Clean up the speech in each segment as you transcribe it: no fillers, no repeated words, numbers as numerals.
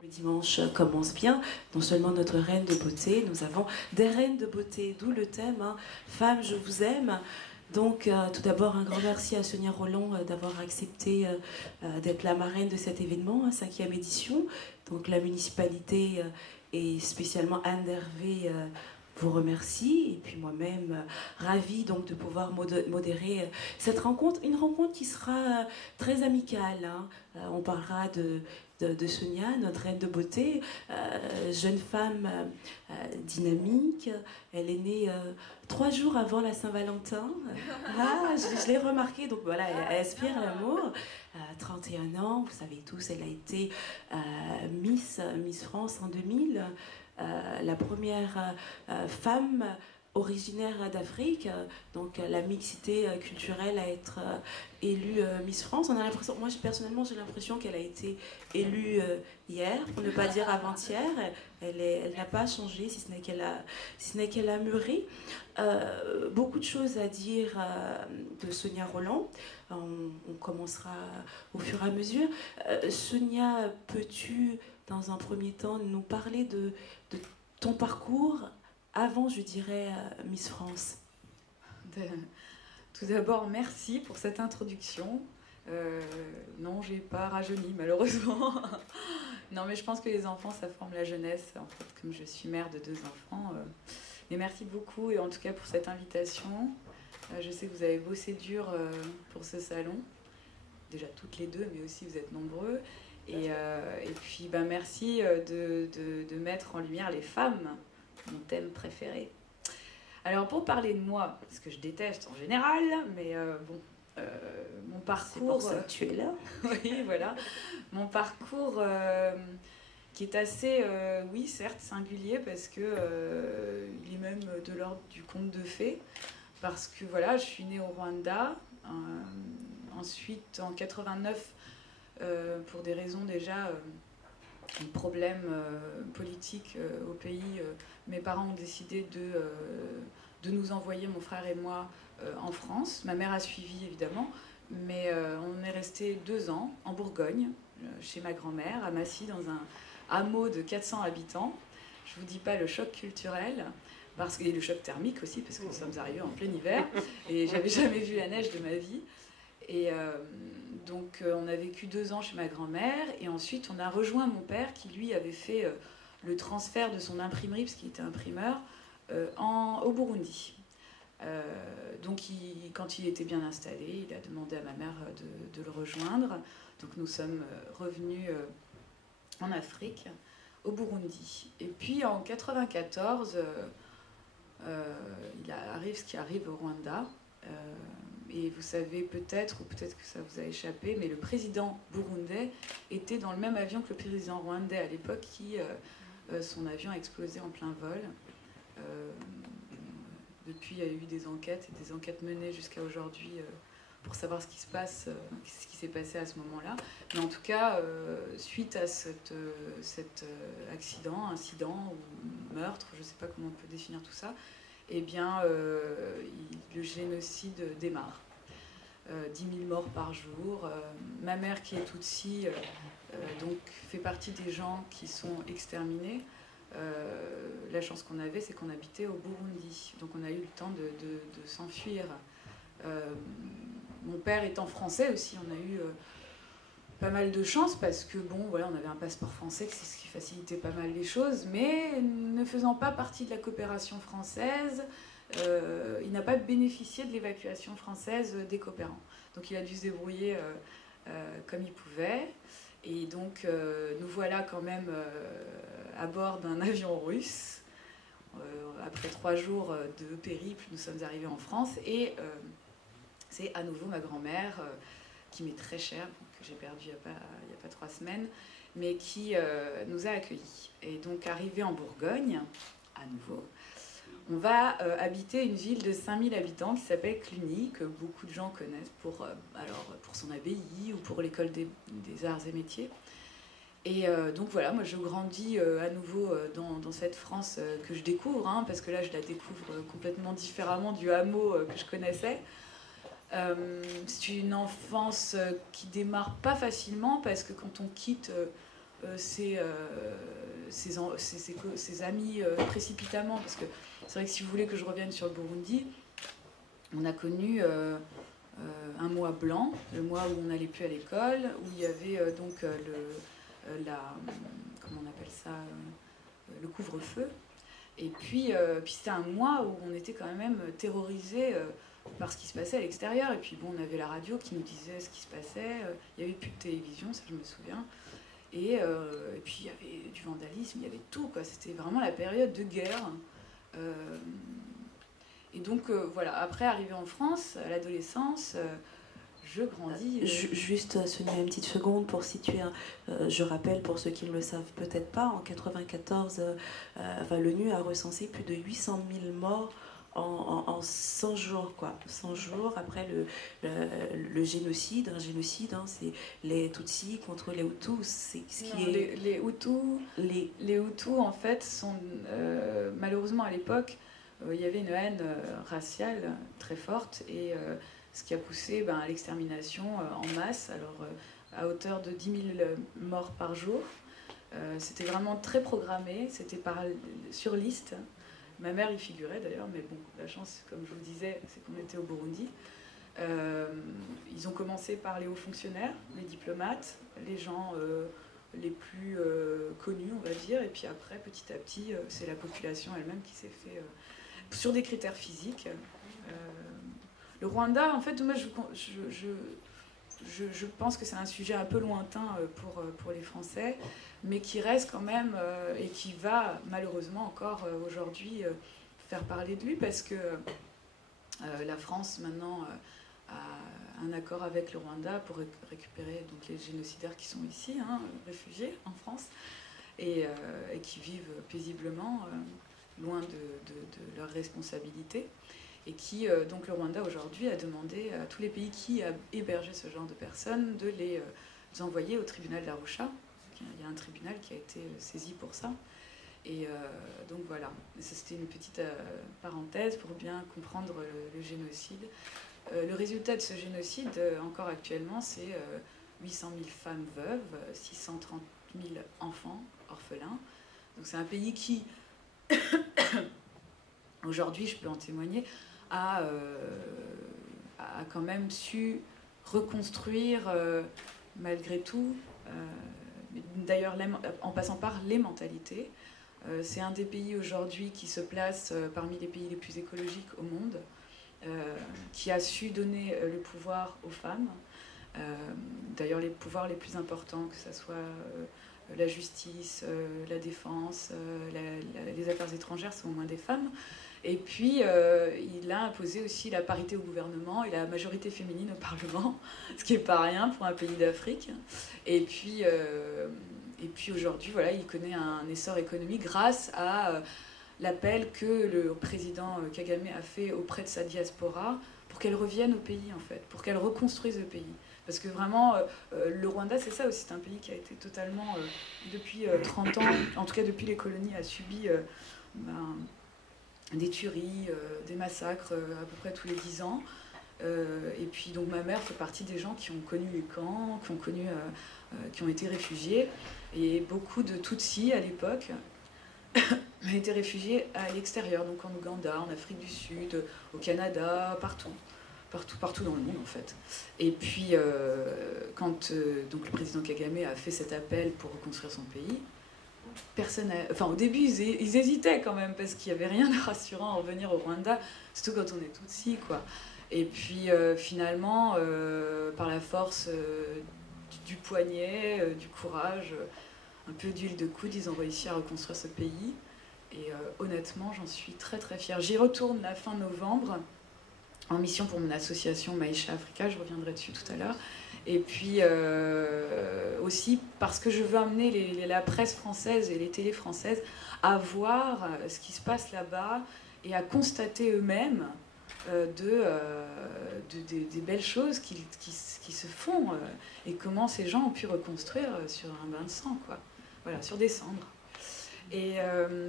Le dimanche commence bien, non seulement notre reine de beauté, nous avons des reines de beauté, d'où le thème hein, Femmes, je vous aime. Donc tout d'abord un grand merci à Sonia Roland d'avoir accepté d'être la marraine de cet événement, 5e édition. Donc la municipalité et spécialement Anne d'Hervé vous remercie, et puis moi-même ravie donc de pouvoir modérer cette rencontre, une rencontre qui sera très amicale. Hein. On parlera de Sonia, notre reine de beauté, jeune femme dynamique. Elle est née 3 jours avant la Saint-Valentin. Ah, je l'ai remarqué, donc voilà, elle aspire l'amour. 31 ans, vous savez tous, elle a été Miss France en 2000. La première femme originaire d'Afrique, donc la mixité culturelle à être élue Miss France. On a l'impression, moi personnellement j'ai l'impression qu'elle a été élue hier, pour ne pas dire avant-hier. Elle n'a pas changé, si ce n'est qu'elle a mûri. Beaucoup de choses à dire de Sonia Roland. On commencera au fur et à mesure. Sonia, peux-tu dans un premier temps nous parler de ton parcours avant, je dirais, Miss France? Tout d'abord, merci pour cette introduction. Non, j'ai pas rajeuni, malheureusement. Non, mais je pense que les enfants, ça forme la jeunesse. En fait, comme je suis mère de 2 enfants. Mais merci beaucoup, et en tout cas pour cette invitation. Je sais que vous avez bossé dur pour ce salon. Déjà toutes les deux, mais aussi vous êtes nombreux. Et puis, merci de mettre en lumière les femmes, mon thème préféré. Alors, pour parler de moi, parce que je déteste en général, mais mon parcours... C'est pour ça que tu es là. Oui, voilà. Mon parcours qui est assez, oui, certes, singulier, parce que il est même de l'ordre du conte de fées. Parce que, voilà, je suis née au Rwanda. Ensuite, en 89, pour des raisons déjà... un problème politique au pays, mes parents ont décidé de nous envoyer, mon frère et moi, en France. Ma mère a suivi, évidemment, mais on est resté 2 ans en Bourgogne, chez ma grand-mère, à Massy, dans un hameau de 400 habitants. Je vous dis pas le choc culturel, et le choc thermique aussi, parce que nous sommes arrivés en plein hiver, et j'avais jamais vu la neige de ma vie. Et donc on a vécu 2 ans chez ma grand-mère, et ensuite on a rejoint mon père qui lui avait fait le transfert de son imprimerie, parce qu'il était imprimeur, au Burundi. Donc quand il était bien installé, il a demandé à ma mère de le rejoindre. Donc nous sommes revenus en Afrique, au Burundi. Et puis en 94, il arrive ce qui arrive au Rwanda. Et vous savez peut-être, ou peut-être que ça vous a échappé, mais le président burundais était dans le même avion que le président rwandais à l'époque, qui son avion a explosé en plein vol. Depuis, il y a eu des enquêtes menées jusqu'à aujourd'hui pour savoir ce qui se passe, ce qui s'est passé à ce moment-là. Mais en tout cas, suite à cet incident ou meurtre, je ne sais pas comment on peut définir tout ça, eh bien, le génocide démarre. 10 000 morts par jour. Ma mère, qui est Tutsi, donc fait partie des gens qui sont exterminés. La chance qu'on avait, c'est qu'on habitait au Burundi. Donc on a eu le temps de s'enfuir. Mon père étant français aussi, on a eu pas mal de chance, parce que bon, voilà, on avait un passeport français, c'est ce qui facilitait pas mal les choses, mais ne faisant pas partie de la coopération française, il n'a pas bénéficié de l'évacuation française des coopérants. Donc il a dû se débrouiller comme il pouvait. Et donc nous voilà quand même à bord d'un avion russe. Après 3 jours de périple, nous sommes arrivés en France, et c'est à nouveau ma grand-mère qui m'est très chère, que j'ai perdue il n'y a pas 3 semaines, mais qui nous a accueillis. Et donc, arrivé en Bourgogne, à nouveau, on va habiter une ville de 5000 habitants qui s'appelle Cluny, que beaucoup de gens connaissent pour son abbaye ou pour l'école des arts et métiers. Et donc voilà, moi je grandis à nouveau dans cette France que je découvre, hein, parce que là je la découvre complètement différemment du hameau que je connaissais. C'est une enfance qui démarre pas facilement, parce que quand on quitte ses amis précipitamment, parce que c'est vrai que si vous voulez que je revienne sur le Burundi, on a connu un mois blanc, le mois où on n'allait plus à l'école, où il y avait donc comment on appelle ça, le couvre-feu. Et puis c'était un mois où on était quand même terrorisés par ce qui se passait à l'extérieur. Et puis bon, on avait la radio qui nous disait ce qui se passait. Il n'y avait plus de télévision, ça je me souviens. Et puis il y avait du vandalisme, il y avait tout, quoi. C'était vraiment la période de guerre. Et donc voilà, après arrivé en France, à l'adolescence, je grandis. Juste Sonia, une petite seconde pour situer. Je rappelle pour ceux qui ne le savent peut-être pas, en 1994, l'ONU a recensé plus de 800 000 morts en 100 jours, quoi. 100 jours après le génocide. Un génocide, hein, c'est les Tutsis contre les Hutus. C'est ce qui est... Les Hutus, en fait, sont malheureusement à l'époque, il y avait une haine raciale très forte, et ce qui a poussé à l'extermination en masse, alors à hauteur de 10 000 morts par jour. C'était vraiment très programmé, c'était sur liste. Ma mère y figurait d'ailleurs, mais bon, la chance, comme je vous le disais, c'est qu'on était au Burundi. Ils ont commencé par les hauts fonctionnaires, les diplomates, les gens les plus connus, on va dire, et puis après, petit à petit, c'est la population elle-même qui s'est fait sur des critères physiques. Le Rwanda, en fait, moi, je pense que c'est un sujet un peu lointain pour les Français, mais qui reste quand même, et qui va malheureusement encore aujourd'hui faire parler de lui, parce que la France maintenant a un accord avec le Rwanda pour récupérer donc les génocidaires qui sont ici, hein, réfugiés en France, et qui vivent paisiblement, loin de leurs responsabilités. Et qui, donc le Rwanda aujourd'hui a demandé à tous les pays qui hébergeaient ce genre de personnes de les envoyer au tribunal d'Arusha. Il y a un tribunal qui a été saisi pour ça. Et donc voilà, c'était une petite parenthèse pour bien comprendre le génocide. Le résultat de ce génocide, encore actuellement, c'est 800 000 femmes veuves, 630 000 enfants orphelins. Donc c'est un pays qui, aujourd'hui, je peux en témoigner, a quand même su reconstruire malgré tout, d'ailleurs en passant par les mentalités. C'est un des pays aujourd'hui qui se place parmi les pays les plus écologiques au monde, qui a su donner le pouvoir aux femmes, d'ailleurs les pouvoirs les plus importants, que ce soit la justice, la défense, les affaires étrangères, sont aux mains des femmes. Et puis, il a imposé aussi la parité au gouvernement et la majorité féminine au Parlement, ce qui n'est pas rien pour un pays d'Afrique. Et puis aujourd'hui, voilà, il connaît un essor économique grâce à l'appel que le président Kagame a fait auprès de sa diaspora pour qu'elle revienne au pays, en fait, pour qu'elle reconstruise le pays. Parce que vraiment, le Rwanda, c'est ça aussi, c'est un pays qui a été totalement, depuis 30 ans, en tout cas depuis les colonies, a subi des tueries, des massacres à peu près tous les 10 ans. Et puis donc ma mère fait partie des gens qui ont connu les camps, qui ont été réfugiés. Et beaucoup de Tutsis à l'époque ont été réfugiés à l'extérieur, donc en Ouganda, en Afrique du Sud, au Canada, partout dans le monde en fait. Et puis quand donc le président Kagame a fait cet appel pour reconstruire son pays, au début ils hésitaient quand même, parce qu'il n'y avait rien de rassurant à revenir au Rwanda, surtout quand on est Tutsi, quoi. Et puis finalement, par la force du poignet, du courage, un peu d'huile de coude, ils ont réussi à reconstruire ce pays. Et honnêtement, j'en suis très très fière. J'y retourne la fin novembre, en mission pour mon association Maïcha Africa, je reviendrai dessus tout à l'heure. Et puis aussi parce que je veux amener la presse française et les télés françaises à voir ce qui se passe là-bas et à constater eux-mêmes des belles choses qui se font et comment ces gens ont pu reconstruire sur un bain de sang, quoi. Voilà, sur des cendres. Et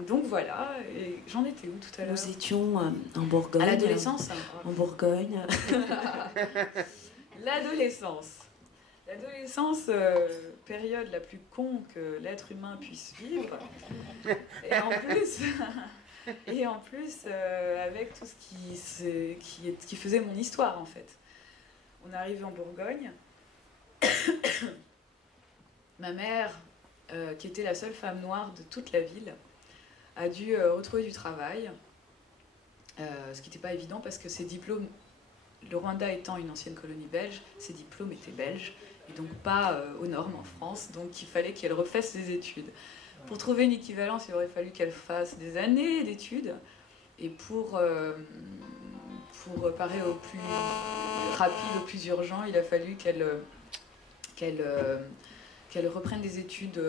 donc voilà, et j'en étais où tout à l'heure? Nous étions en Bourgogne. À l'adolescence. En Bourgogne. L'adolescence. L'adolescence, période la plus con que l'être humain puisse vivre. Et en plus, avec tout ce qui faisait mon histoire, en fait. On est arrivé en Bourgogne. Ma mère, qui était la seule femme noire de toute la ville, a dû retrouver du travail. Ce qui n'était pas évident parce que ses diplômes, le Rwanda étant une ancienne colonie belge, ses diplômes étaient belges et donc pas aux normes en France, donc il fallait qu'elle refasse ses études. Pour trouver une équivalence, il aurait fallu qu'elle fasse des années d'études et pour parer au plus rapide, au plus urgent, il a fallu qu'elle reprenne des études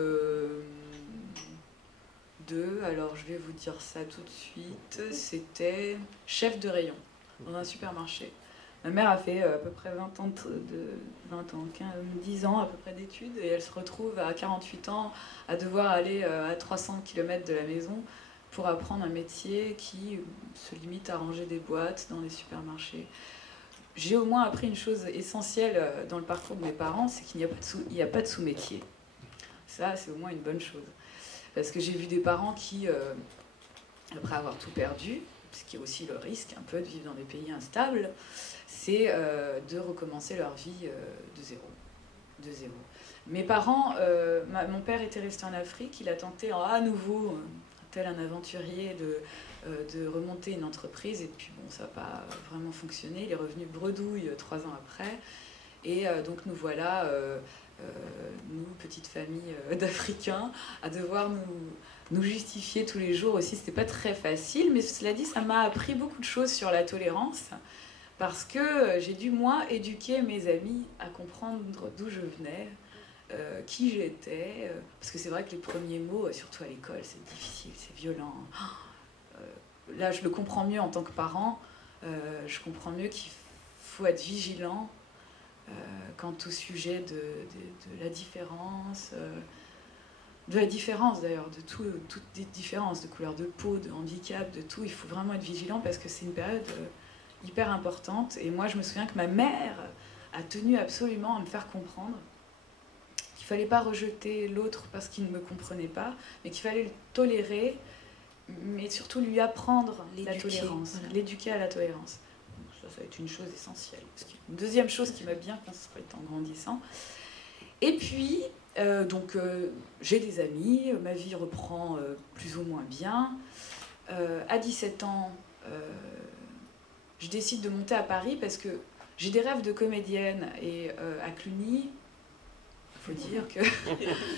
alors je vais vous dire ça tout de suite, c'était chef de rayon dans un supermarché. Ma mère a fait à peu près 10 ans à peu près d'études et elle se retrouve à 48 ans à devoir aller à 300 km de la maison pour apprendre un métier qui se limite à ranger des boîtes dans les supermarchés. J'ai au moins appris une chose essentielle dans le parcours de mes parents, c'est qu'il n'y a pas de sous-métier. Ça, c'est au moins une bonne chose. Parce que j'ai vu des parents qui, après avoir tout perdu, ce qui est aussi le risque un peu de vivre dans des pays instables, c'est de recommencer leur vie de zéro. Mes parents, mon père était resté en Afrique, il a tenté à nouveau, tel un aventurier, de remonter une entreprise, et puis bon, ça n'a pas vraiment fonctionné. Il est revenu bredouille 3 ans après, et donc nous voilà, nous, petite famille d'Africains, à devoir nous justifier tous les jours aussi. C'était pas très facile, mais cela dit, ça m'a appris beaucoup de choses sur la tolérance, parce que j'ai dû, moi, éduquer mes amis à comprendre d'où je venais, qui j'étais, parce que c'est vrai que les premiers mots, surtout à l'école, c'est difficile, c'est violent. Là, je le comprends mieux en tant que parent, je comprends mieux qu'il faut être vigilant quant au sujet de la différence, d'ailleurs, de toutes les différences, de couleur de peau, de handicap, de tout. Il faut vraiment être vigilant parce que c'est une période hyper importante. Et moi, je me souviens que ma mère a tenu absolument à me faire comprendre qu'il ne fallait pas rejeter l'autre parce qu'il ne me comprenait pas, mais qu'il fallait le tolérer, mais surtout lui apprendre la tolérance, voilà. L'éduquer à la tolérance. Ça va être une chose essentielle. Une deuxième chose qui m'a bien construite en grandissant. Et puis, j'ai des amis, ma vie reprend plus ou moins bien. À 17 ans, je décide de monter à Paris parce que j'ai des rêves de comédienne. Et à Cluny, il faut dire que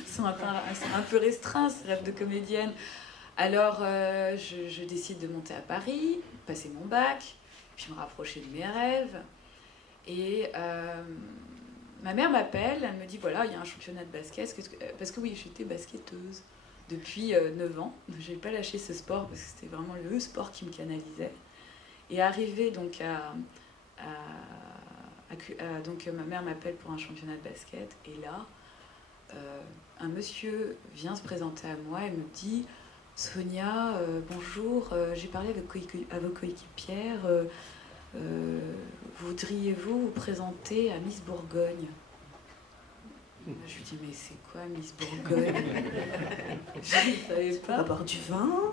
sont un peu restreints, ces rêves de comédienne. Alors, je décide de monter à Paris, passer mon bac, puis me rapprocher de mes rêves. Et ma mère m'appelle, elle me dit, voilà, il y a un championnat de basket. Parce que oui, j'étais basketteuse depuis 9 ans. Je n'ai pas lâché ce sport parce que c'était vraiment le sport qui me canalisait. Et arrivé donc donc ma mère m'appelle pour un championnat de basket. Et là, un monsieur vient se présenter à moi et me dit, Sonia, bonjour, j'ai parlé à vos coéquipières. Voudriez-vous vous présenter à Miss Bourgogne? Je lui dis, mais c'est quoi Miss Bourgogne? Je ne savais pas. À boire du vin?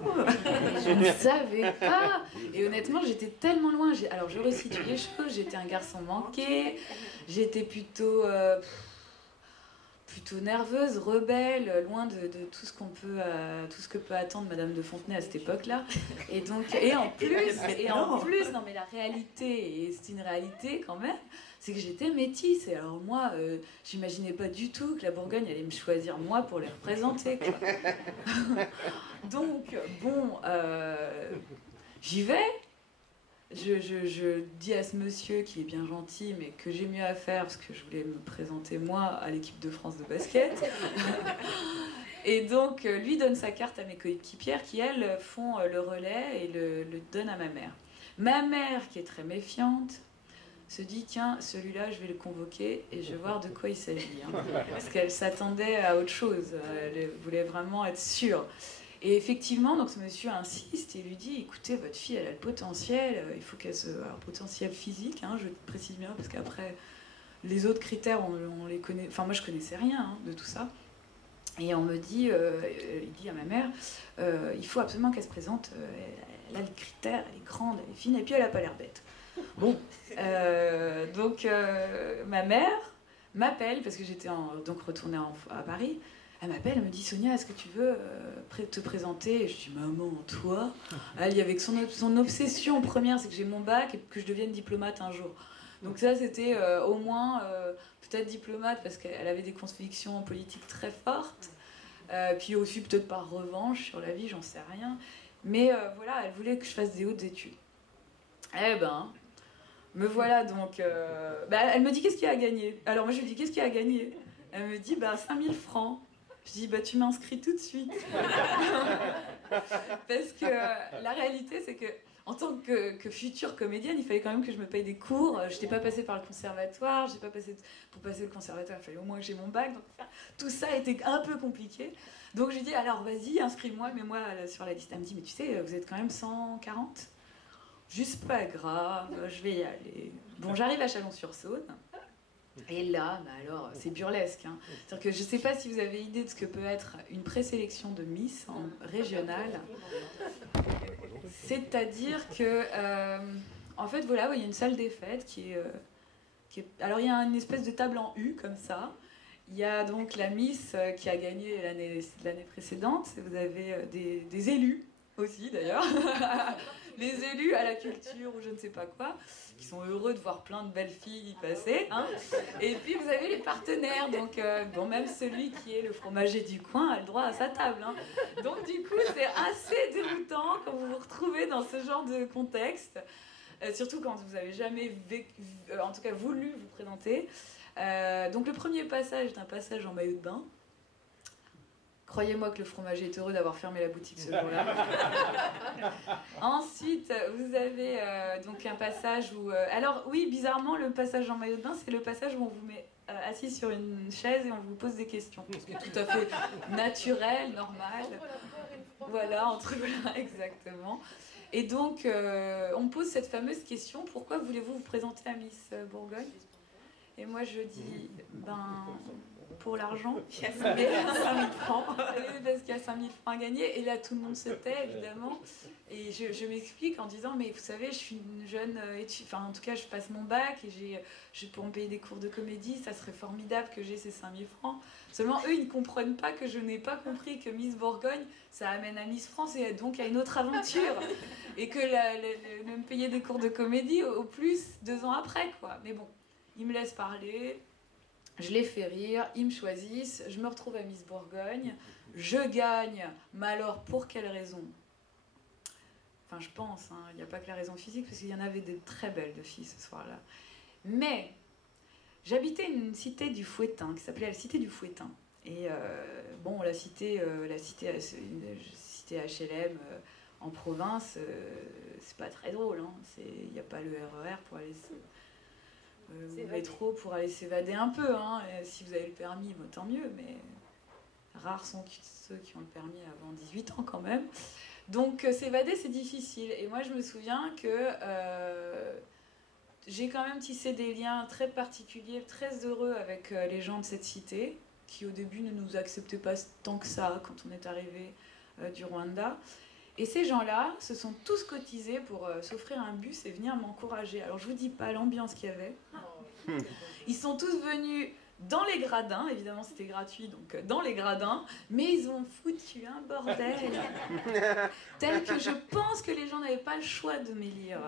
Je ne savais pas. Et honnêtement, j'étais tellement loin. Alors, je resitue les choses. J'étais un garçon manqué. J'étais plutôt nerveuse, rebelle, loin de tout ce que peut attendre Madame de Fontenay à cette époque-là. Et en plus, non mais la réalité, et c'est une réalité quand même, c'est que j'étais métisse. Et alors moi, j'imaginais pas du tout que la Bourgogne allait me choisir moi pour les représenter, quoi. Donc bon, j'y vais. je dis à ce monsieur qui est bien gentil, mais que j'ai mieux à faire parce que je voulais me présenter moi à l'équipe de France de basket. Et donc, lui donne sa carte à mes coéquipières qui, elles, font le relais et le donnent à ma mère. Ma mère, qui est très méfiante, se dit tiens, celui-là, je vais le convoquer et je vais voir de quoi il s'agit. Hein. Parce qu'elle s'attendait à autre chose. Elle voulait vraiment être sûre. Et effectivement, donc ce monsieur insiste et lui dit écoutez, votre fille, elle a le potentiel, il faut qu'elle se. Alors, potentiel physique, hein, je précise bien, parce qu'après, les autres critères, on les connaît. Enfin, moi, je connaissais rien hein, de tout ça. Et on me dit, il dit à ma mère il faut absolument qu'elle se présente, elle a le critère, elle est grande, elle est fine, et puis elle n'a pas l'air bête. Bon, donc ma mère m'appelle, parce que j'étais donc retournée à Paris. Elle m'appelle, elle me dit Sonia, est-ce que tu veux te présenter? Et je dis maman, toi? Elle y avait son obsession première, c'est que j'ai mon bac et que je devienne diplomate un jour. Donc ça, c'était au moins peut-être diplomate parce qu'elle avait des convictions politiques très fortes. Puis aussi peut-être par revanche sur la vie, j'en sais rien. Mais voilà, elle voulait que je fasse des hautes études. Eh ben, me voilà donc... elle me dit qu'est-ce qu'il y a à gagner? Alors moi je lui dis qu'est-ce qu'il y a à gagner? Elle me dit 5000 francs. Je dis tu m'inscris tout de suite. Parce que la réalité c'est que en tant que future comédienne, il fallait quand même que je me paye des cours. Je n'étais pas passée par le conservatoire. Pour passer le conservatoire, il fallait au moins que j'ai mon bac. Donc tout ça était un peu compliqué. Donc je lui dis alors vas-y, inscris-moi, mets-moi sur la liste. Elle me dit mais tu sais, vous êtes quand même 140. Juste pas grave, je vais y aller. Bon, j'arrive à Chalon-sur-Saône. Et là, alors, c'est burlesque. Hein. C'est-à-dire que je ne sais pas si vous avez idée de ce que peut être une présélection de Miss en régionale. C'est-à-dire que, en fait, voilà, il y a une salle des fêtes qui est... Alors, il y a une espèce de table en U, comme ça. Il y a donc la Miss qui a gagné l'année précédente. Vous avez des élus aussi, d'ailleurs. Les élus à la culture ou je ne sais pas quoi, qui sont heureux de voir plein de belles filles y passer. Hein. Et puis vous avez les partenaires, donc même celui qui est le fromager du coin a le droit à sa table. Hein. Donc du coup c'est assez déroutant quand vous vous retrouvez dans ce genre de contexte, surtout quand vous n'avez jamais en tout cas voulu vous présenter. Donc le premier passage est un passage en maillot de bain. Croyez-moi que le fromager est heureux d'avoir fermé la boutique ce jour-là. Ensuite, vous avez donc un passage où... alors oui, bizarrement, le passage en maillot de bain, c'est le passage où on vous met assis sur une chaise et on vous pose des questions. Ce qui est tout à fait naturel, normal. Voilà, entre voilà, exactement. Et donc, on pose cette fameuse question, pourquoi voulez-vous vous présenter à Miss Bourgogne? Et moi, je dis, pour l'argent, il y a 5000 francs, parce qu'il y a 5000 francs à gagner, et là tout le monde se tait évidemment, et je m'explique en disant mais vous savez je suis une jeune en tout cas je passe mon bac et je peux me payer des cours de comédie, ça serait formidable que j'ai ces 5000 francs, seulement eux ils ne comprennent pas que je n'ai pas compris que Miss Bourgogne ça amène à Miss France et donc à une autre aventure, et que me payer des cours de comédie au plus 2 ans après quoi, mais bon, ils me laissent parler. Je les fais rire, ils me choisissent, je me retrouve à Miss Bourgogne, je gagne, mais alors pour quelle raison? Enfin je pense, hein, il n'y a pas que la raison physique, parce qu'il y en avait des très belles de filles ce soir-là. Mais j'habitais une cité du Fouettin, qui s'appelait la cité du Fouettin. Et la cité HLM en province, c'est pas très drôle, hein. Il n'y a pas le RER pour aller... le métro pour aller s'évader un peu, hein. Si vous avez le permis, tant mieux, mais rares sont ceux qui ont le permis avant 18 ans quand même. Donc s'évader c'est difficile, et moi je me souviens que j'ai quand même tissé des liens très particuliers, très heureux avec les gens de cette cité, qui au début ne nous acceptaient pas tant que ça quand on est arrivé du Rwanda. Et ces gens-là se sont tous cotisés pour s'offrir un bus et venir m'encourager. Alors je vous dis pas l'ambiance qu'il y avait. Ils sont tous venus dans les gradins, évidemment c'était gratuit, donc dans les gradins, mais ils ont foutu un bordel tel que je pense que les gens n'avaient pas le choix de m'élire.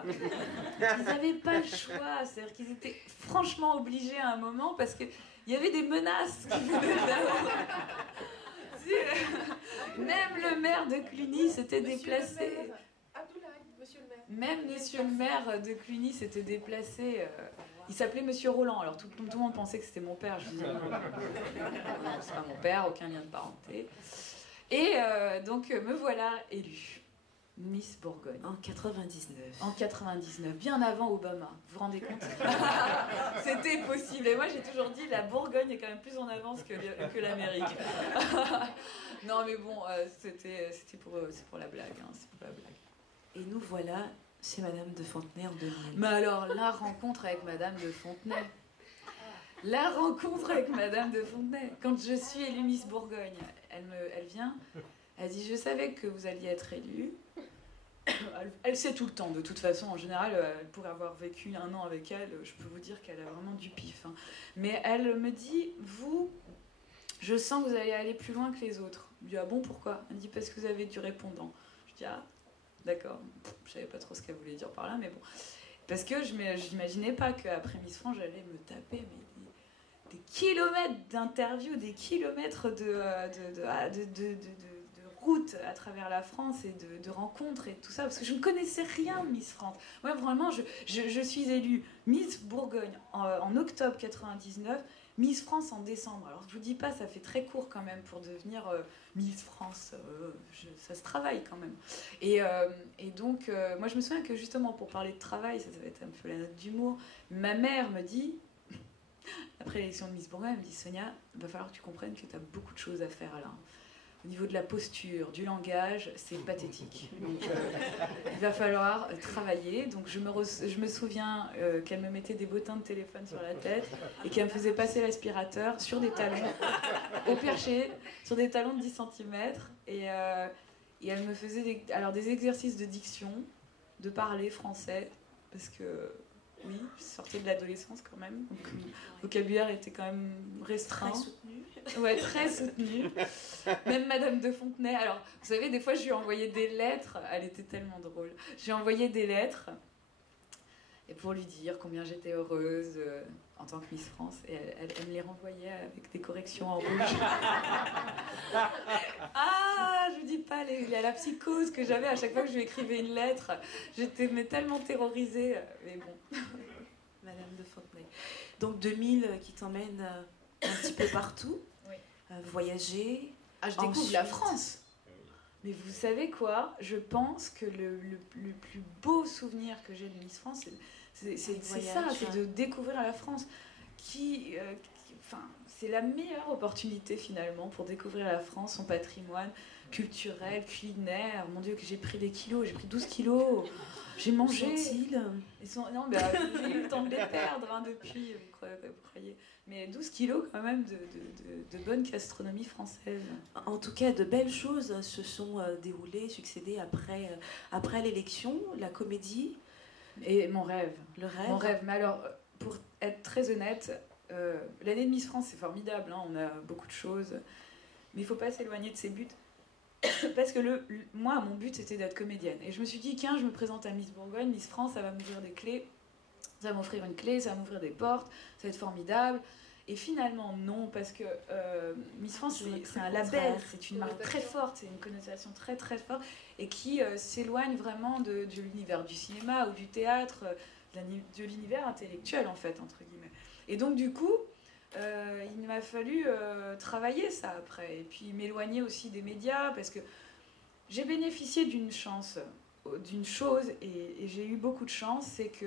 Ils n'avaient pas le choix, c'est-à-dire qu'ils étaient franchement obligés à un moment, parce qu'il y avait des menaces qui venaient d'avoir. Même le maire de Cluny s'était déplacé. Même Monsieur le maire de Cluny s'était déplacé. Il s'appelait Monsieur Roland. Alors tout le monde pensait que c'était mon père. Je disais non, c'est pas mon père, aucun lien de parenté. Et donc me voilà élue Miss Bourgogne. En 99. En 99, bien avant Obama. Vous vous rendez compte? C'était possible. Et moi j'ai toujours dit la Bourgogne est quand même plus en avance que l'Amérique. Non mais bon, c'est pour la blague. Hein, c'est pour la blague. Et nous voilà chez Madame de Fontenay en 2000. Mais alors, la rencontre avec Madame de Fontenay. La rencontre avec Madame de Fontenay. Quand je suis élue Miss Bourgogne, elle vient, elle dit « Je savais que vous alliez être élue. » Elle sait tout le temps, de toute façon. En général, pour avoir vécu 1 an avec elle, je peux vous dire qu'elle a vraiment du pif. Hein. Mais elle me dit « Vous, je sens que vous allez aller plus loin que les autres. » Je dis « Ah bon, pourquoi ?» Elle me dit « Parce que vous avez du répondant. » Je dis « Ah, d'accord. » Je savais pas trop ce qu'elle voulait dire par là, mais bon. Parce que je n'imaginais pas qu'après Miss France, j'allais me taper des kilomètres d'interviews, des kilomètres de route à travers la France et de rencontres et tout ça, parce que je ne connaissais rien de Miss France. Moi, vraiment, je suis élue Miss Bourgogne en octobre 99, Miss France en décembre. Alors, je vous dis pas, ça fait très court quand même pour devenir Miss France. Ça se travaille quand même. Et donc, moi, je me souviens que justement, pour parler de travail, ça va être un peu la note d'humour, ma mère me dit, après l'élection de Miss Bourgogne, elle me dit « Sonia, il va falloir que tu comprennes que tu as beaucoup de choses à faire là. Au niveau de la posture, du langage, c'est pathétique. Donc, il va falloir travailler. » Donc je me souviens qu'elle me mettait des bottins de téléphone sur la tête et qu'elle me faisait passer l'aspirateur sur des talons, au perché, sur des talons de 10 cm. Et elle me faisait des exercices de diction, de parler français, parce que... Oui, je sortais de l'adolescence quand même, donc le vocabulaire était quand même restreint. Très soutenu. Ouais, très soutenu. Même Madame de Fontenay. Alors, vous savez, des fois, je lui envoyais des lettres. Elle était tellement drôle. Je lui envoyais des lettres et pour lui dire combien j'étais heureuse en tant que Miss France. Et elle me les renvoyait avec des corrections en rouge. Ah, je vous dis pas la psychose que j'avais à chaque fois que je lui écrivais une lettre. J'étais tellement terrorisée. Mais bon. Madame de Fontenay. Donc 2000 qui t'emmène un petit peu partout, oui. Voyager. Ah, je découvre la France. Mais vous savez quoi? Je pense que le plus beau souvenir que j'ai de Miss France, c'est ça, c'est de découvrir la France. C'est la meilleure opportunité finalement pour découvrir la France, son patrimoine culturel, culinaire. Mon Dieu, que j'ai pris des kilos, j'ai pris 12 kilos. J'ai mangé. Non, mais j'ai eu le temps de les perdre hein, depuis, vous croyez. Mais 12 kilos quand même de bonne gastronomie française. En tout cas, de belles choses se sont déroulées, succédées après l'élection, la comédie. Et mon rêve. Le rêve. Mon rêve. Mais alors, pour être très honnête, l'année de Miss France, c'est formidable, hein, on a beaucoup de choses. Mais il ne faut pas s'éloigner de ses buts. Parce que moi, mon but, c'était d'être comédienne. Et je me suis dit, tiens, je me présente à Miss Bourgogne, Miss France, ça va m'ouvrir des clés. Ça va m'offrir une clé, ça va m'ouvrir des portes, ça va être formidable. Et finalement, non, parce que Miss France, c'est un label, c'est une marque très forte, c'est une connotation très très forte, et qui s'éloigne vraiment de l'univers du cinéma ou du théâtre, de l'univers intellectuel, en fait, entre guillemets. Et donc, du coup, il m'a fallu travailler ça après, et puis m'éloigner aussi des médias, parce que j'ai bénéficié d'une chance, d'une chose, et j'ai eu beaucoup de chance, c'est que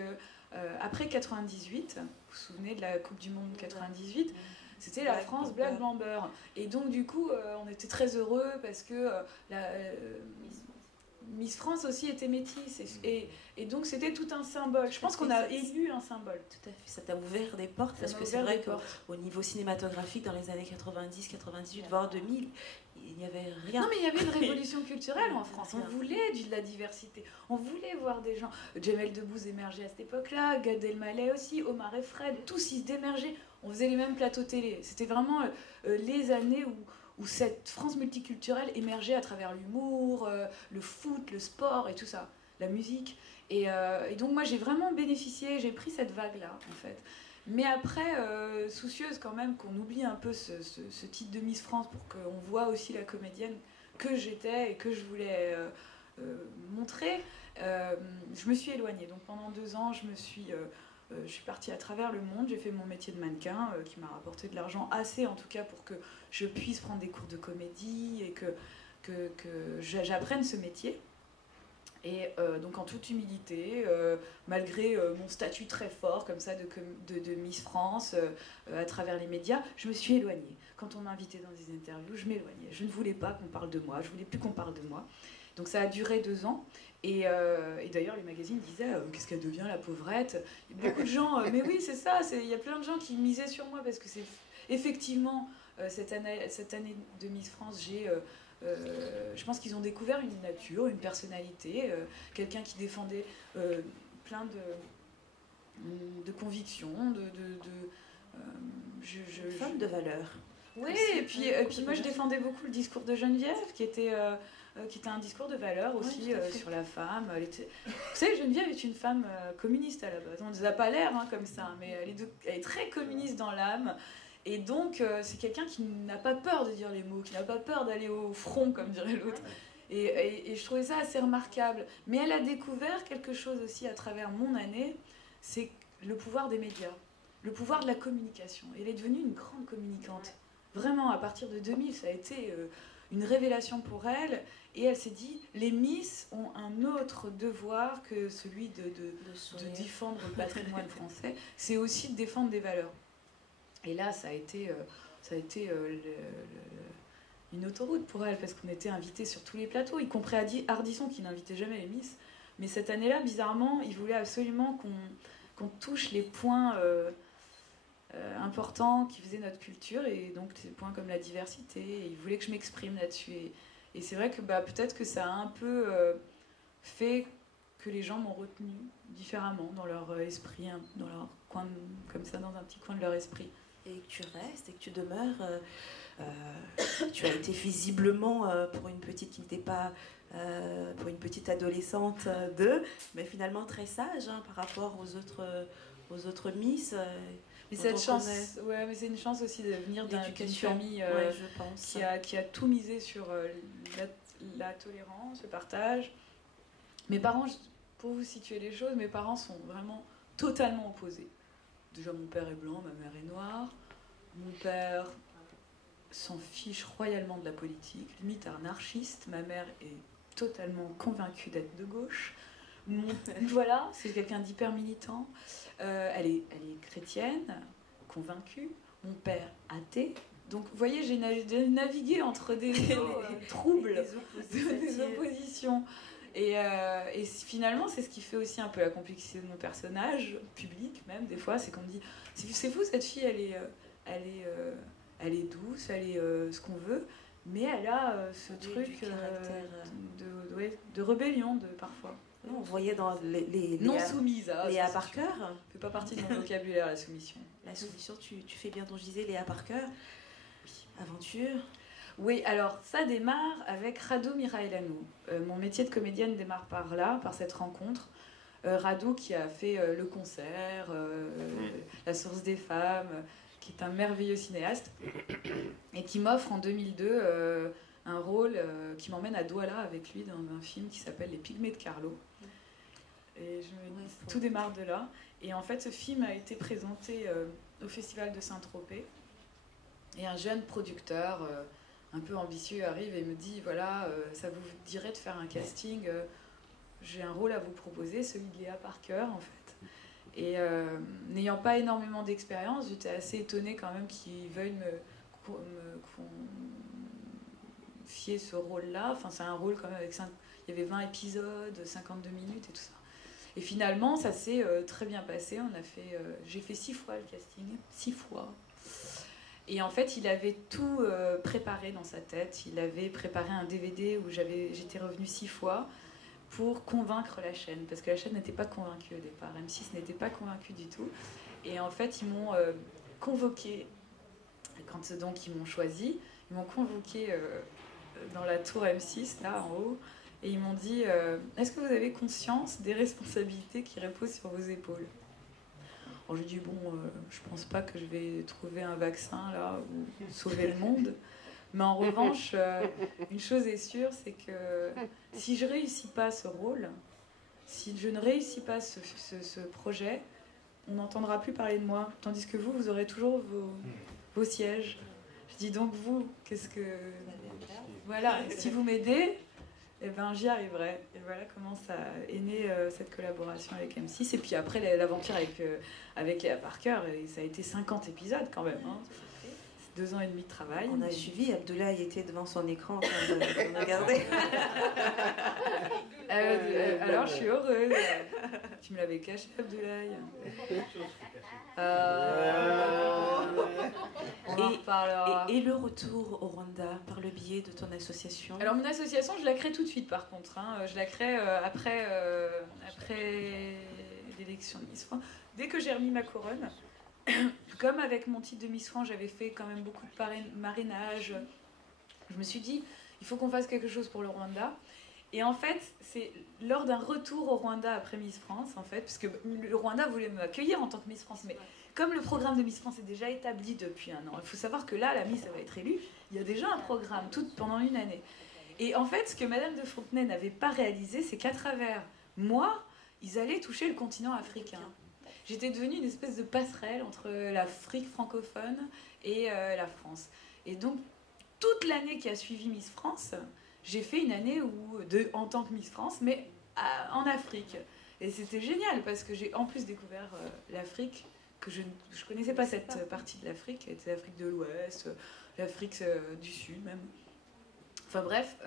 après 98, vous vous souvenez de la Coupe du Monde 98, c'était la France Black Blamber. Et donc du coup, on était très heureux parce que Miss France aussi était métisse. Et donc c'était tout un symbole. Je pense qu'on a élu un symbole. Tout à fait, ça t'a ouvert des portes, parce que c'est vrai qu'au niveau cinématographique, dans les années 90, 98, voire 2000, il n'y avait rien. Non, mais il y avait une révolution culturelle en France. On voulait de la diversité. On voulait voir des gens. Jamel Debbouze émergeait à cette époque-là, Gad Elmaleh aussi, Omar et Fred, tous ils émergeaient. On faisait les mêmes plateaux télé. C'était vraiment les années où cette France multiculturelle émergeait à travers l'humour, le foot, le sport et tout ça, la musique. Et donc moi j'ai vraiment bénéficié, j'ai pris cette vague-là en fait. Mais après, soucieuse quand même qu'on oublie un peu ce titre de Miss France pour qu'on voit aussi la comédienne que j'étais et que je voulais montrer, je me suis éloignée. Donc pendant 2 ans, je suis partie à travers le monde, j'ai fait mon métier de mannequin qui m'a rapporté de l'argent assez en tout cas pour que je puisse prendre des cours de comédie et que j'apprenne ce métier. Et donc en toute humilité, malgré mon statut très fort comme ça de Miss France à travers les médias, je me suis éloignée. Quand on m'invitait dans des interviews, je m'éloignais. Je ne voulais pas qu'on parle de moi, je voulais plus qu'on parle de moi. Donc ça a duré 2 ans. Et d'ailleurs, les magazines disaient qu'est-ce qu'elle devient, la pauvrette. Et beaucoup de gens, mais oui, c'est ça, il y a plein de gens qui misaient sur moi parce que c'est effectivement cette année de Miss France, je pense qu'ils ont découvert une nature, une personnalité, quelqu'un qui défendait plein de convictions, femme de valeur. Oui, et puis moi je défendais beaucoup le discours de Geneviève, qui était un discours de valeur aussi sur la femme. Vous savez, Geneviève est une femme communiste à la base. On ne nous a pas l'air comme ça, mais elle est très communiste dans l'âme. Et donc, c'est quelqu'un qui n'a pas peur de dire les mots, qui n'a pas peur d'aller au front, comme dirait l'autre. Et je trouvais ça assez remarquable. Mais elle a découvert quelque chose aussi à travers mon année, c'est le pouvoir des médias, le pouvoir de la communication. Elle est devenue une grande communicante. Vraiment, à partir de 2000, ça a été une révélation pour elle. Et elle s'est dit, les Miss ont un autre devoir que celui de défendre le patrimoine français. C'est aussi de défendre des valeurs. Et là, ça a été une autoroute pour elle, parce qu'on était invités sur tous les plateaux, y compris Ardisson, qui n'invitait jamais les Miss. Mais cette année-là, bizarrement, il voulait absolument qu'on touche les points importants qui faisaient notre culture, et donc des points comme la diversité. Et il voulait que je m'exprime là-dessus. Et c'est vrai que peut-être que ça a un peu fait que les gens m'ont retenu différemment dans leur esprit, dans leur coin, comme ça, dans un petit coin de leur esprit. Et que tu restes et que tu demeures. Tu as été visiblement, pour une petite qui n'était pas, pour une petite adolescente mais finalement très sage par rapport aux autres Miss. Mais cette chance, mais c'est une chance aussi de venir d'une famille je pense. Qui a tout misé sur la tolérance, le partage. Mes parents, pour vous situer les choses, mes parents sont vraiment totalement opposés. Déjà, mon père est blanc, ma mère est noire. Mon père s'en fiche royalement de la politique, limite anarchiste. Ma mère est totalement convaincue d'être de gauche. Voilà, c'est quelqu'un d'hyper militant. Elle est chrétienne, convaincue. Mon père, athée. Donc, vous voyez, j'ai navigué entre des troubles, des oppositions. Et finalement, c'est ce qui fait aussi un peu la complexité de mon personnage, public même, des fois, c'est qu'on me dit « C'est fou, cette fille, elle est douce, elle est ce qu'on veut, mais elle a ce truc de rébellion, parfois. » On voyait dans les non soumise. Léa Parker. Ça fait pas partie de mon vocabulaire, la soumission. La soumission, tu fais bien dont je disais, Léa Parker. Aventure. Oui, alors ça démarre avec Radou Miraelanou. Mon métier de comédienne démarre par là, par cette rencontre. Radou qui a fait Le Concert, La Source des Femmes, qui est un merveilleux cinéaste, et qui m'offre en 2002 un rôle qui m'emmène à Douala avec lui dans un film qui s'appelle Les Pygmées de Carlo. Et tout démarre de là. Et en fait, ce film a été présenté au Festival de Saint-Tropez. Et un jeune producteur un peu ambitieux arrive et me dit, voilà, ça vous dirait de faire un casting, j'ai un rôle à vous proposer, celui de Léa Parker en fait. Et n'ayant pas énormément d'expérience, j'étais assez étonnée quand même qu'ils veuillent me confier ce rôle-là. Enfin, c'est un rôle quand même avec il y avait 20 épisodes, 52 minutes et tout ça. Et finalement, ça s'est très bien passé. J'ai fait 6 fois le casting, 6 fois. Et en fait, il avait tout préparé dans sa tête. Il avait préparé un DVD où j'étais revenue 6 fois pour convaincre la chaîne. Parce que la chaîne n'était pas convaincue au départ. M6 n'était pas convaincue du tout. Et en fait, ils m'ont convoqué. Quand donc ils m'ont choisi, ils m'ont convoqué dans la tour M6, là en haut. Et ils m'ont dit est-ce que vous avez conscience des responsabilités qui reposent sur vos épaules ? Alors j'ai dit, je pense pas que je vais trouver un vaccin là ou sauver le monde. Mais en revanche, une chose est sûre, c'est que si je réussis pas ce rôle, si je ne réussis pas ce projet, on n'entendra plus parler de moi. Tandis que vous aurez toujours vos sièges. Je dis donc vous, qu'est-ce que... Voilà, si vous m'aidez, eh ben, j'y arriverai. Et voilà comment ça est née cette collaboration avec M6. Et puis après, l'aventure avec Léa Parker, ça a été 50 épisodes quand même. Hein. 2 ans et demi de travail. On a suivi, Abdoulaye était devant son écran quand on regardait. Alors je suis heureuse. Tu me l'avais caché, Abdoulaye. On en reparlera. Et le retour au Rwanda par le biais de ton association? Alors mon association, je la crée tout de suite par contre. Hein. Je la crée après l'élection de Miss France. Dès que j'ai remis ma couronne, comme avec mon titre de Miss France, j'avais fait quand même beaucoup de marrainage. Je me suis dit, il faut qu'on fasse quelque chose pour le Rwanda. Et en fait, c'est lors d'un retour au Rwanda après Miss France, en fait, parce que le Rwanda voulait m'accueillir en tant que Miss France, mais comme le programme de Miss France est déjà établi depuis 1 an, il faut savoir que là, la Miss, elle va être élue, il y a déjà un programme pendant 1 année. Et en fait, ce que Madame de Fontenay n'avait pas réalisé, c'est qu'à travers moi, ils allaient toucher le continent africain. J'étais devenue une espèce de passerelle entre l'Afrique francophone et la France. Et donc, toute l'année qui a suivi Miss France, j'ai fait une année en tant que Miss France, mais en Afrique. Et c'était génial parce que j'ai en plus découvert l'Afrique, que je ne connaissais pas cette partie de l'Afrique, l'Afrique de l'Ouest, l'Afrique du Sud même. Enfin bref,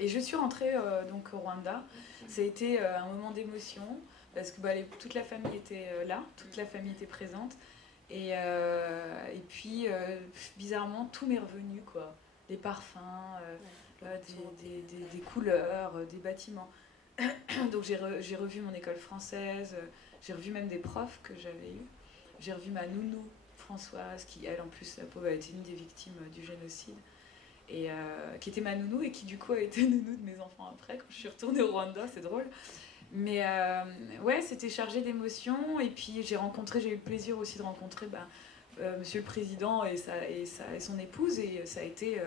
et je suis rentrée donc au Rwanda. Ça a été un moment d'émotion parce que toute la famille était là, toute la famille était présente. Et puis, bizarrement, tout m'est revenu, quoi. Les parfums, des couleurs, des bâtiments. Donc j'ai revu mon école française, j'ai revu même des profs que j'avais eus. J'ai revu ma nounou, Françoise, qui, elle, en plus, la pauvre, a été une des victimes du génocide. Et qui était ma nounou et qui, du coup, a été nounou de mes enfants après, quand je suis retournée au Rwanda, c'est drôle. Mais ouais, c'était chargé d'émotions. Et puis j'ai eu le plaisir aussi de rencontrer Monsieur le Président et son épouse. Et ça a été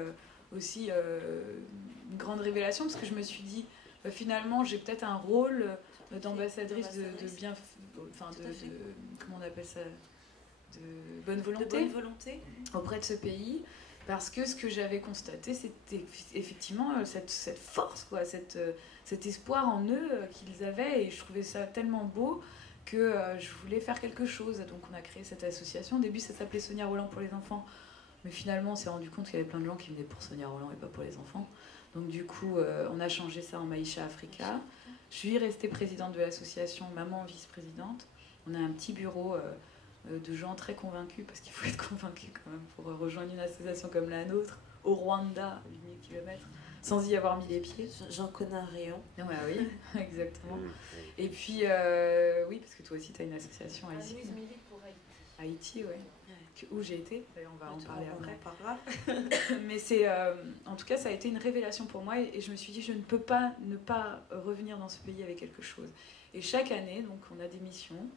aussi une grande révélation parce que je me suis dit, finalement, j'ai peut-être un rôle d'ambassadrice comment on appelle ça, de bonne volonté auprès de ce pays. Parce que ce que j'avais constaté, c'était effectivement cette force, quoi, cet espoir en eux qu'ils avaient. Et je trouvais ça tellement beau que je voulais faire quelque chose. Donc on a créé cette association. Au début, ça s'appelait Sonia Roland pour les enfants. Mais finalement, on s'est rendu compte qu'il y avait plein de gens qui venaient pour Sonia Roland et pas pour les enfants. Donc du coup, on a changé ça en Maïcha Africa. Je suis restée présidente de l'association, maman vice-présidente. On a un petit bureau... de gens très convaincus, parce qu'il faut être convaincu quand même pour rejoindre une association comme la nôtre, au Rwanda, 8000 km, sans y avoir mis les pieds. J'en connais un rayon. Ouais, oui, exactement. Et puis, oui, parce que toi aussi, tu as une association à Haïti. Louise milite pour Haïti. Haïti, oui. Où j'ai été, d'ailleurs on va en parler après. On en parlera. Mais en tout cas, ça a été une révélation pour moi et je me suis dit, je ne peux pas ne pas revenir dans ce pays avec quelque chose. Et chaque année, donc, on a des missions.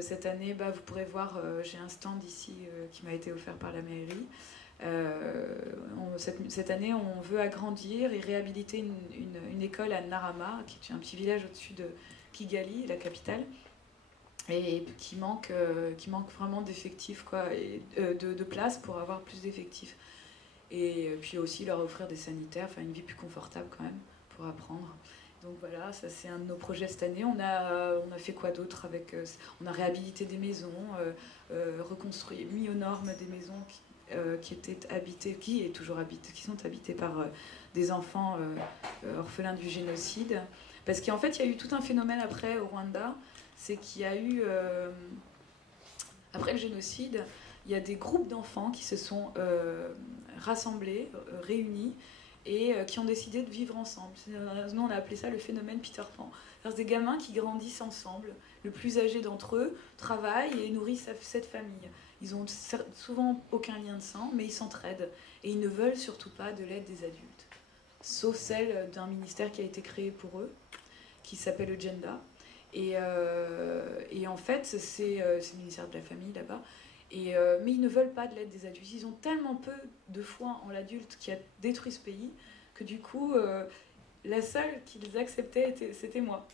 Cette année, vous pourrez voir, j'ai un stand ici qui m'a été offert par la mairie. Cette année, on veut agrandir et réhabiliter une école à Narama, qui est un petit village au-dessus de Kigali, la capitale, et qui manque vraiment d'effectifs, quoi, et de place pour avoir plus d'effectifs. Et puis aussi leur offrir des sanitaires, une vie plus confortable quand même, pour apprendre. Donc voilà, ça c'est un de nos projets cette année. On a fait quoi d'autre avec on a réhabilité des maisons, reconstruit, mis aux normes des maisons qui sont habitées par des enfants orphelins du génocide. Parce qu'en fait, il y a eu tout un phénomène après au Rwanda, c'est qu'il y a eu, après le génocide, il y a des groupes d'enfants qui se sont rassemblés, réunis, et qui ont décidé de vivre ensemble. Nous, on a appelé ça le phénomène Peter Pan. C'est des gamins qui grandissent ensemble. Le plus âgé d'entre eux travaille et nourrit cette famille. Ils ont souvent aucun lien de sang, mais ils s'entraident. Et ils ne veulent surtout pas de l'aide des adultes. Sauf celle d'un ministère qui a été créé pour eux, qui s'appelle Agenda. Et en fait, c'est le ministère de la Famille là-bas. Mais ils ne veulent pas de l'aide des adultes. Ils ont tellement peu de foi en l'adulte qui a détruit ce pays que du coup, la seule qu'ils acceptaient, c'était moi.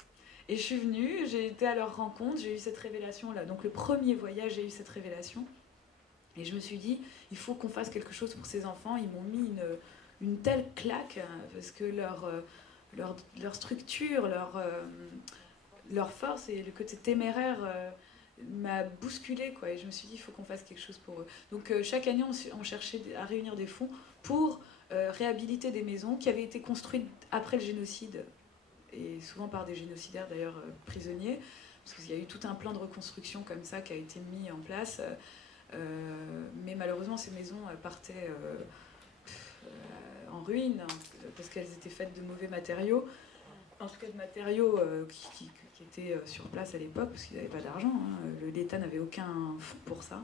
Et je suis venue, j'ai été à leur rencontre, j'ai eu cette révélation-là. Donc le premier voyage, j'ai eu cette révélation. Et je me suis dit, il faut qu'on fasse quelque chose pour ces enfants. Ils m'ont mis une telle claque, parce que leur structure, leur force et le côté téméraire m'a bousculée, quoi. Et je me suis dit, il faut qu'on fasse quelque chose pour eux. Donc chaque année, on cherchait à réunir des fonds pour réhabiliter des maisons qui avaient été construites après le génocide, et souvent par des génocidaires d'ailleurs prisonniers, parce qu'il y a eu tout un plan de reconstruction comme ça qui a été mis en place. Mais malheureusement, ces maisons partaient en ruine, parce qu'elles étaient faites de mauvais matériaux, en tout cas de matériaux qui étaient sur place à l'époque, parce qu'ils n'avaient pas d'argent. L'État n'avait aucun fonds pour ça.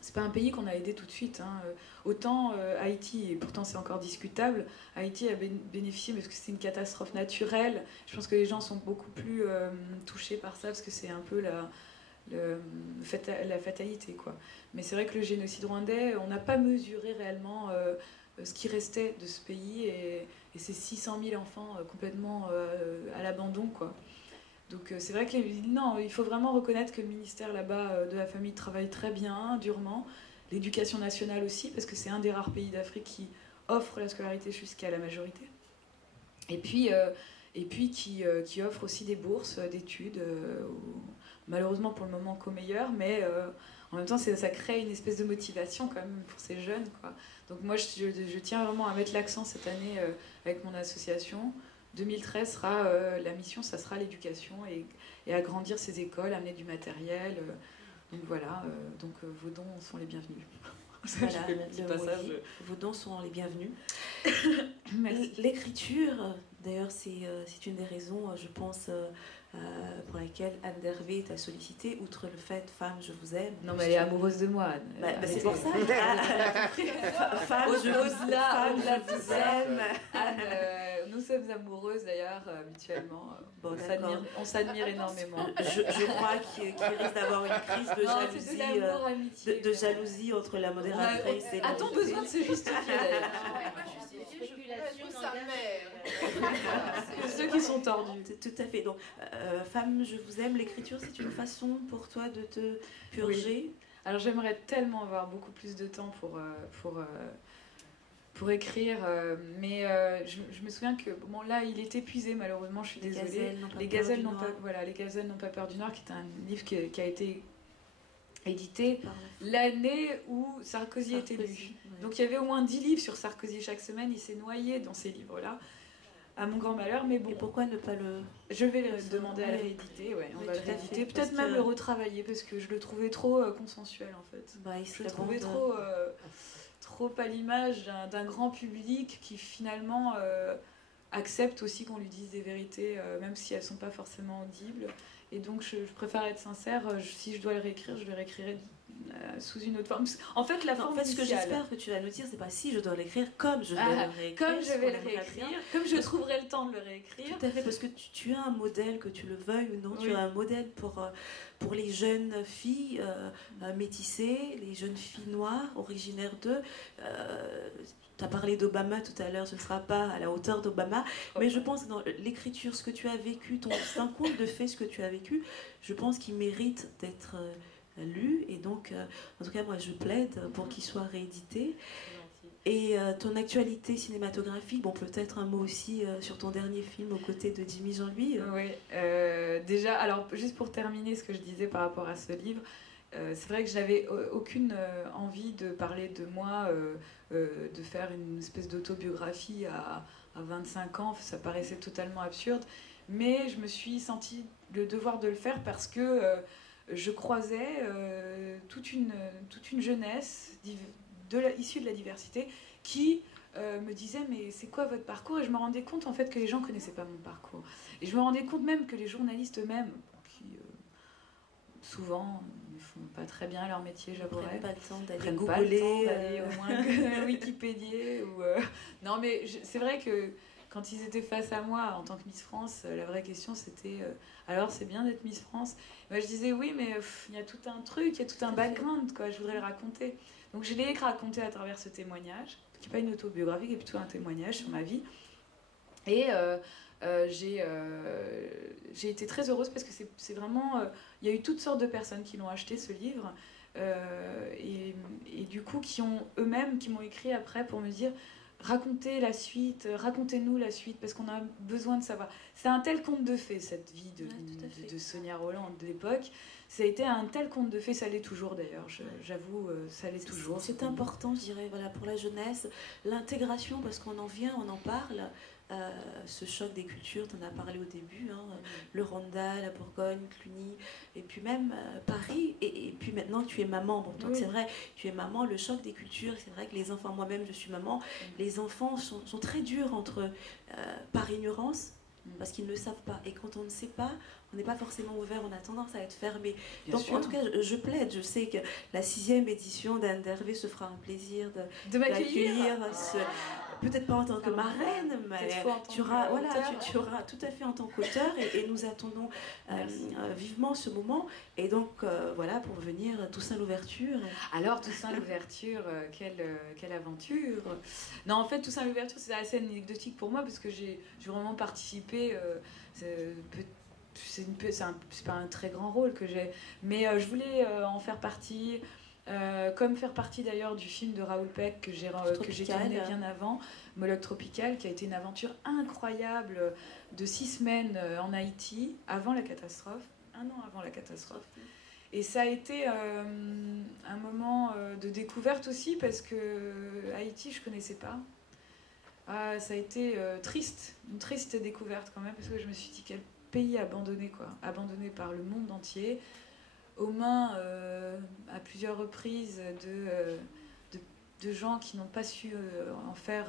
C'est pas un pays qu'on a aidé tout de suite. Autant Haïti, et pourtant c'est encore discutable, Haïti a bénéficié parce que c'est une catastrophe naturelle. Je pense que les gens sont beaucoup plus touchés par ça, parce que c'est un peu la fatalité, quoi. Mais c'est vrai que le génocide rwandais, on n'a pas mesuré réellement ce qui restait de ce pays, et ces 600 000 enfants complètement à l'abandon, quoi. Donc c'est vrai que non, il faut vraiment reconnaître que le ministère là-bas de la famille travaille très bien, durement. L'éducation nationale aussi, parce que c'est un des rares pays d'Afrique qui offre la scolarité jusqu'à la majorité. Et puis qui offre aussi des bourses d'études, malheureusement pour le moment qu'aux meilleurs, mais en même temps ça crée une espèce de motivation quand même pour ces jeunes, quoi. Donc moi je tiens vraiment à mettre l'accent cette année avec mon association. 2013 sera la mission, ça sera l'éducation et agrandir ces écoles, amener du matériel. Donc voilà, vos dons sont les bienvenus. Voilà, vos dons sont les bienvenus. L'écriture, d'ailleurs, c'est une des raisons, je pense, pour laquelle Anne Dervé t'a sollicité, outre le fait « Femme, je vous aime ». Non, mais elle est amoureuse de moi, Anne. C'est pour ça. Femme, je vous aime. Anne, nous sommes amoureuses d'ailleurs, mutuellement. Bon, on s'admire énormément. Je crois qu'il risque d'avoir une crise de jalousie entre la modératrice et a-t-on besoin de se justifier d'ailleurs? Ceux qui sont tordus. Tout à fait. Donc, Femme, je vous aime, l'écriture, c'est une façon pour toi de te purger. Oui. Alors, j'aimerais tellement avoir beaucoup plus de temps pour écrire, mais je me souviens que bon, là, il est épuisé, malheureusement, je suis désolée. Les gazelles n'ont pas peur du noir, qui est un livre qui a été édité l'année où Sarkozy était élu. Ouais. Donc il y avait au moins 10 livres sur Sarkozy chaque semaine, il s'est noyé dans ces livres-là, à mon grand malheur, mais bon. Et pourquoi ne pas le... Je vais le demander à le rééditer, on va le rééditer, peut-être même le retravailler, parce que je le trouvais trop consensuel en fait. Je le trouvais trop à l'image d'un grand public qui finalement accepte aussi qu'on lui dise des vérités, même si elles ne sont pas forcément audibles. Et donc je préfère être sincère, si je dois le réécrire, je le réécrirai sous une autre forme. En fait, ce que j'espère que tu vas nous dire, c'est pas si je dois l'écrire, comme je vais le réécrire. Comme je vais le réécrire, comme je trouverai le temps de le réécrire. Tout à fait, parce que tu as un modèle, que tu le veuilles ou non, tu as un modèle pour les jeunes filles métissées, les jeunes filles noires, originaires d'eux. Tu as parlé d'Obama tout à l'heure, ce ne sera pas à la hauteur d'Obama, mais je pense que dans l'écriture, ce que tu as vécu, c'est un conte de fait, ce que tu as vécu, je pense qu'il mérite d'être lu, et donc, en tout cas, moi, je plaide pour qu'il soit réédité. Et ton actualité cinématographique, bon, peut-être un mot aussi sur ton dernier film aux côtés de Jimmy Jean-Louis. Oui, déjà, alors, juste pour terminer ce que je disais par rapport à ce livre, c'est vrai que je n'avais aucune envie de parler de moi, de faire une espèce d'autobiographie à 25 ans, ça paraissait totalement absurde, mais je me suis sentie le devoir de le faire parce que je croisais toute une jeunesse issue de la diversité qui me disait mais c'est quoi votre parcours, et je me rendais compte en fait que les gens ne connaissaient pas mon parcours, et je me rendais compte même que les journalistes eux-mêmes, qui souvent ne font pas très bien leur métier, j'avouerais. Ils prennent pas le temps d'aller googler, d'aller au moins Wikipédia ou non, mais c'est vrai que quand ils étaient face à moi en tant que Miss France, la vraie question c'était alors c'est bien d'être Miss France. Moi je disais oui, mais il y a tout un truc, il y a tout un background, quoi, je voudrais le raconter. Donc je l'ai raconté à travers ce témoignage, qui n'est pas une autobiographie, qui est plutôt un témoignage sur ma vie. Et j'ai été très heureuse parce que c'est vraiment... il y a eu toutes sortes de personnes qui l'ont acheté, ce livre, et du coup qui m'ont écrit après pour me dire racontez la suite, racontez-nous la suite, parce qu'on a besoin de savoir. C'est un tel conte de fées, cette vie de Sonia Rolland de l'époque. Ça a été un tel conte de fées, ça l'est toujours d'ailleurs, j'avoue, ça l'est toujours. C'est important, je dirais, voilà, pour la jeunesse, l'intégration, parce qu'on en vient, on en parle, ce choc des cultures, tu en as parlé au début, hein, le Rwanda, la Bourgogne, Cluny, et puis même Paris, et puis maintenant tu es maman, bon, donc c'est vrai, tu es maman, le choc des cultures, c'est vrai que les enfants, moi-même je suis maman, les enfants sont très durs par ignorance, parce qu'ils ne le savent pas, et quand on ne sait pas, on n'est pas forcément ouvert, on a tendance à être fermé. Bien donc sûr. en tout cas, je plaide, je sais que la 6e édition d'Anne d'Hervé se fera un plaisir de m'accueillir. Peut-être pas en tant que marraine, mais tu auras tout à fait en tant qu'auteur, et nous attendons vivement ce moment. Et donc voilà, pour venir, Toussaint l'ouverture. Alors Toussaint l'ouverture, quelle aventure. Non, en fait Toussaint l'ouverture c'est assez anecdotique pour moi parce que j'ai vraiment participé. C'est pas un très grand rôle que j'ai, mais je voulais en faire partie. Comme faire partie d'ailleurs du film de Raoul Peck que j'ai tourné bien avant, Moloch Tropical, qui a été une aventure incroyable de 6 semaines en Haïti, avant la catastrophe, 1 an avant la catastrophe. Et ça a été un moment de découverte aussi, parce que Haïti, je connaissais pas. Ça a été triste, une triste découverte quand même, parce que je me suis dit quel pays abandonné, quoi, abandonné par le monde entier, aux mains à plusieurs reprises de gens qui n'ont pas su en faire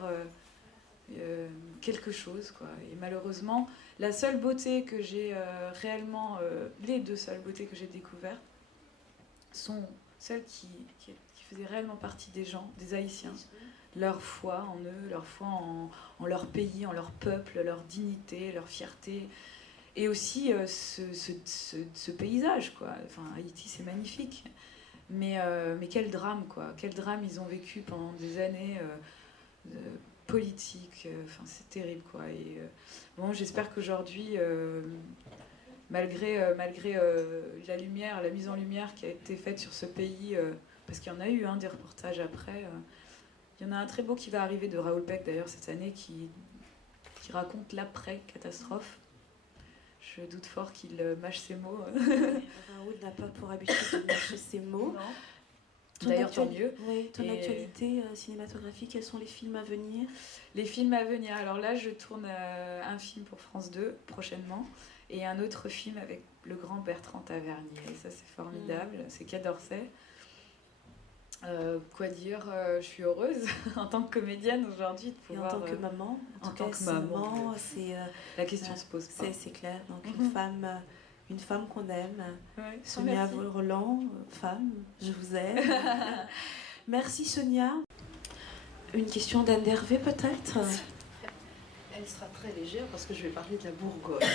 quelque chose, quoi. Et malheureusement, la seule beauté que j'ai réellement, les 2 seules beautés que j'ai découvertes sont celles qui faisaient réellement partie des gens, des Haïtiens. Leur foi en eux, leur foi en leur pays, en leur peuple, leur dignité, leur fierté. Et aussi ce paysage, quoi. Enfin, Haïti, c'est magnifique. Mais quel drame, quoi. Quel drame ils ont vécu pendant des années politiques. Enfin, c'est terrible, quoi. Et bon, j'espère qu'aujourd'hui, malgré la lumière, la mise en lumière qui a été faite sur ce pays, parce qu'il y en a eu des reportages après. Il y en a un très beau qui va arriver de Raoul Peck, d'ailleurs, cette année, qui raconte l'après-catastrophe. Je doute fort qu'il mâche ses mots. Raoul n'a pas pour habitude de mâcher ses mots. D'ailleurs, tant mieux. Oui, ton actualité cinématographique, quels sont les films à venir? Les films à venir. Alors là, je tourne un film pour France 2 prochainement, et un autre film avec le grand Bertrand Tavernier. Et ça, c'est formidable. C'est Quai d'Orsay. Quoi dire, je suis heureuse en tant que comédienne aujourd'hui de pouvoir... Et en tant que maman, en tant que maman, c'est... la question se pose pas. C'est clair, donc une femme qu'on aime, ouais, Sonia Rolland, femme, je vous aime. Merci Sonia. Une question d'Anne d'Hervé peut-être? Elle sera très légère parce que je vais parler de la Bourgogne.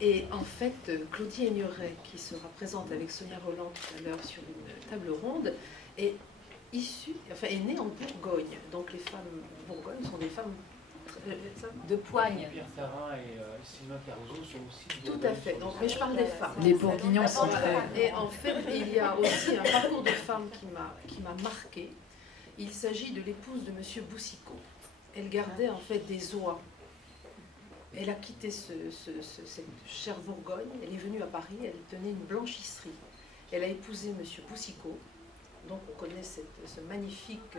Et en fait, Claudie Aigneret, qui sera présente avec Sonia Rolland tout à l'heure sur une table ronde, est née en Bourgogne. Donc les femmes Bourgogne sont des femmes de poigne. Pierre Tarin et Sylvain Caruso sont aussi de Tout à fait. Donc, mais je parle des femmes. Les Bourguignons sont très... Et en fait, il y a aussi un parcours de femme qui m'a marqué. Il s'agit de l'épouse de Monsieur Boussicot. Elle gardait en fait des oies. Elle a quitté cette chère Bourgogne. Elle est venue à Paris. Elle tenait une blanchisserie. Elle a épousé Monsieur Boussicot. Donc on connaît ce magnifique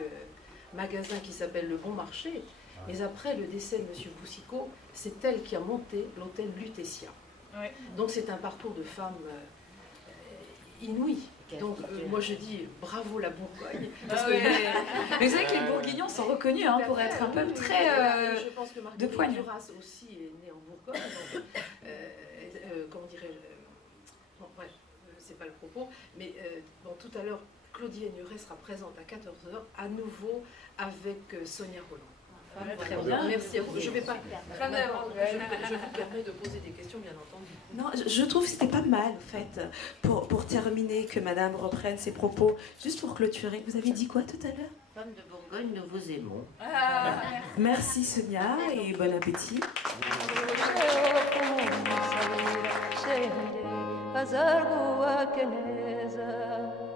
magasin qui s'appelle Le Bon Marché. Mais après le décès de M. Boussicot, c'est elle qui a monté l'hôtel Lutetia. Ouais. Donc c'est un parcours de femme inouï. Donc moi je dis bravo la Bourgogne. Parce que... Mais c'est vrai que les Bourguignons sont reconnus pour être un peuple très je pense que de poigne. Duras aussi est née en Bourgogne. Donc, comment dirais-je, bon bref, c'est pas le propos. Mais bon, tout à l'heure, Claudie Aigneret sera présente à 14h, à nouveau avec Sonia Rolland. Très bien. Merci à vous. Je vais pas. Je vous permets de poser des questions, bien entendu. Non, je trouve que c'était pas mal, en fait, pour terminer, que Madame reprenne ses propos. Juste pour clôturer, vous avez dit quoi tout à l'heure? Femmes de Bourgogne, nous vous aimons. Merci Sonia et bon appétit. شهر هزار و کنیزه